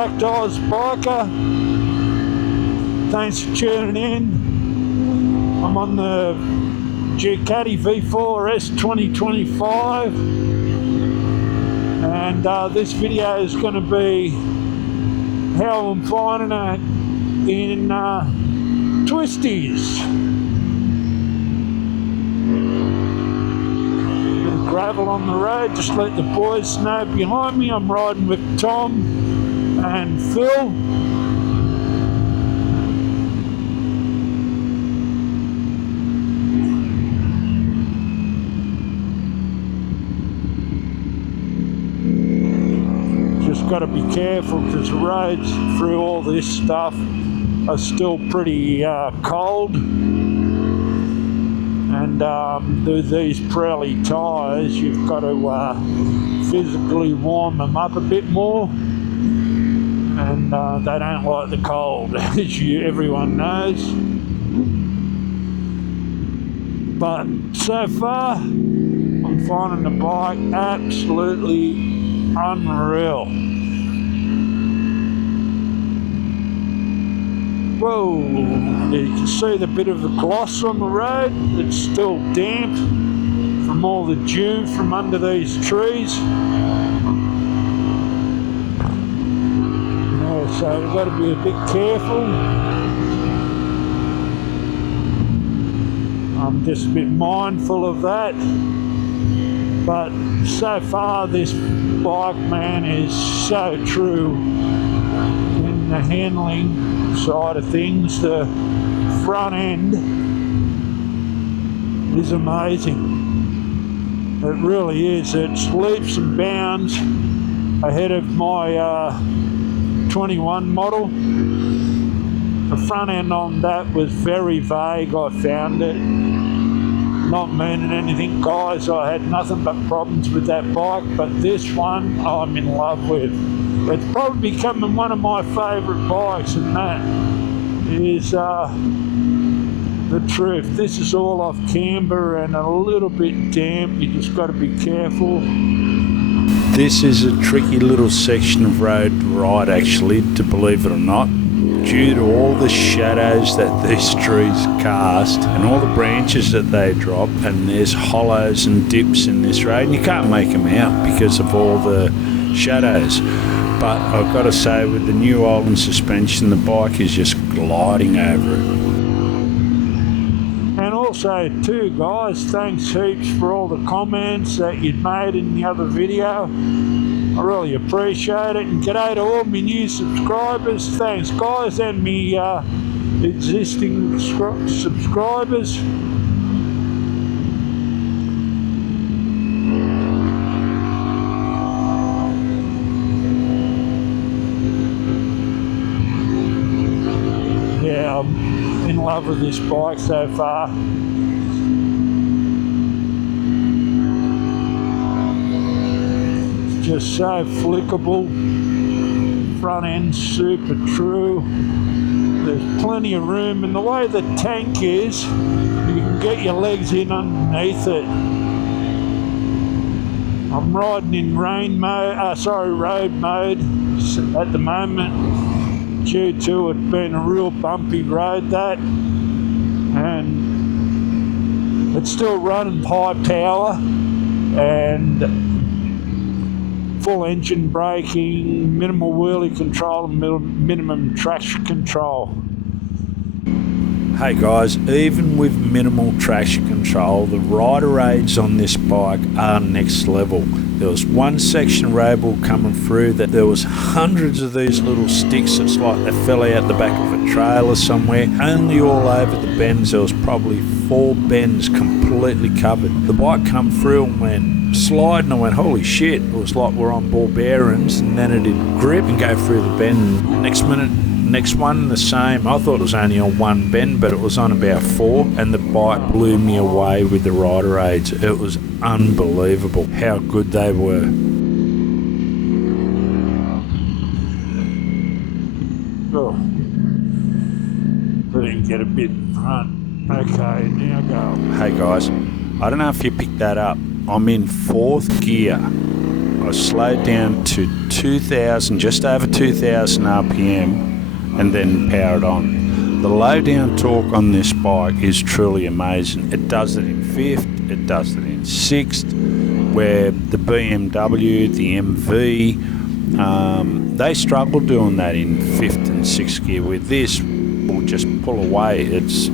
back to Oz Biker. Thanks for tuning in. I'm on the Ducati V4 2025, and this video is going to be how I'm finding it in Twisties. Bit of gravel on the road, just let the boys know behind me. I'm riding with Tom and Phil. Just got to be careful because the roads through all this stuff are still pretty cold, and with these Aprilia tyres you've got to physically warm them up a bit more, and they don't like the cold, as everyone knows. But so far I'm finding the bike absolutely unreal. Whoa, you can see the bit of the gloss on the road. It's still damp from all the dew from under these trees. Yeah, so we've got to be a bit careful. I'm just a bit mindful of that. But so far this bike, man, is so true in the handling side of things. The front end is amazing. It really is. It's leaps and bounds ahead of my 21 model. The front end on that was very vague, I found it. Not meaning anything, guys, I had nothing but problems with that bike, but this one I'm in love with. It's probably becoming one of my favourite bikes, and that is the truth. This is all off camber and a little bit damp. You just got to be careful. This is a tricky little section of road to ride, actually, to believe it or not, due to all the shadows that these trees cast and all the branches that they drop, and there's hollows and dips in this road, and you can't make them out because of all the shadows. But I've got to say, with the new Olden suspension, the bike is just gliding over it. And also too, guys, thanks heaps for all the comments that you'd made in the other video. I really appreciate it, and g'day to all my new subscribers. Thanks, guys, and me existing subscribers. Yeah, I'm in love with this bike so far. Just so flickable, front end super true. There's plenty of room, and the way the tank is, you can get your legs in underneath it. I'm riding in road mode at the moment, due to it being a real bumpy road, that, and it's still running high power and full engine braking, minimal wheelie control, and minimum traction control. Hey guys, even with minimal traction control, the rider aids on this bike are next level. There was one section roadball coming through that there was hundreds of these little sticks. It's like they fell out the back of a trailer somewhere. Only all over the bends, there was probably 4 bends completely covered. The bike come through and went slide, and I went, holy shit. It was like we're on ball bearings, and then it'd grip and go through the bend. Next minute, next one the same. I thought it was only on one bend, but it was on about 4, and the bike blew me away with the rider aids. It was unbelievable how good they were. Oh, but didn't get a bit in front. Okay, now go. Hey guys, I don't know if you picked that up. I'm in 4th gear I slowed down to 2,000, just over 2,000 RPM, and then powered on. The low down torque on this bike is truly amazing. It does it in 5th, it does it in 6th, where the BMW, the MV, they struggle doing that in 5th and 6th gear. With this, we'll just pull away. It's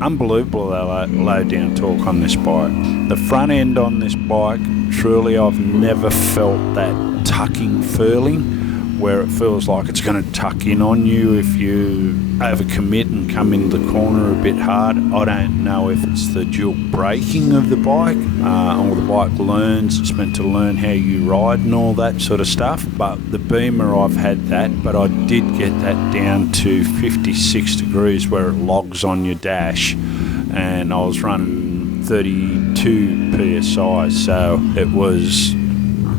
unbelievable the low down torque on this bike. The front end on this bike, truly I've never felt that tucking feeling where it feels like it's going to tuck in on you if you overcommit and come into the corner a bit hard. I don't know if it's the dual braking of the bike or the bike learns. It's meant to learn how you ride and all that sort of stuff. But the Beamer, I've had that, but I did get that down to 56 degrees where it logs on your dash, and I was running 32 psi, so it was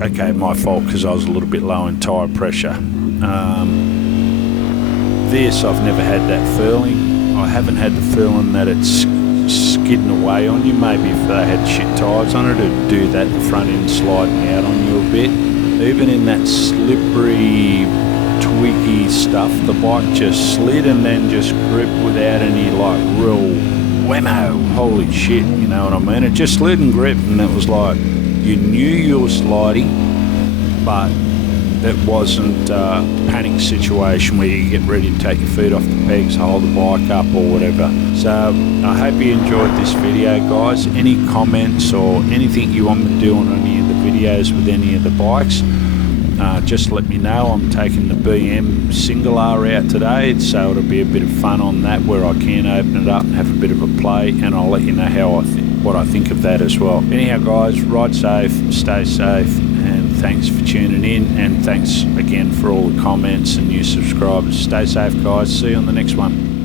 okay, my fault because I was a little bit low in tyre pressure. This, I've never had that feeling. I haven't had the feeling that it's skidding away on you. Maybe if they had shit tyres on it, it'd do that, the front end sliding out on you a bit. Even in that slippery, twiggy stuff, the bike just slid and then just gripped without any like real whammo. Holy shit, you know what I mean? It just slid and gripped, and it was like, you knew you were sliding, but it wasn't a panic situation where you get ready to take your feet off the pegs, hold the bike up or whatever. So I hope you enjoyed this video, guys. Any comments or anything you want me to do on any of the videos with any of the bikes, just let me know. I'm taking the BM single R out today, so it'll be a bit of fun on that where I can open it up and have a bit of a play, and I'll let you know how what I think of that as well. Anyhow, guys, ride safe, stay safe, and thanks for tuning in, and thanks again for all the comments and new subscribers. Stay safe, guys. See you on the next one.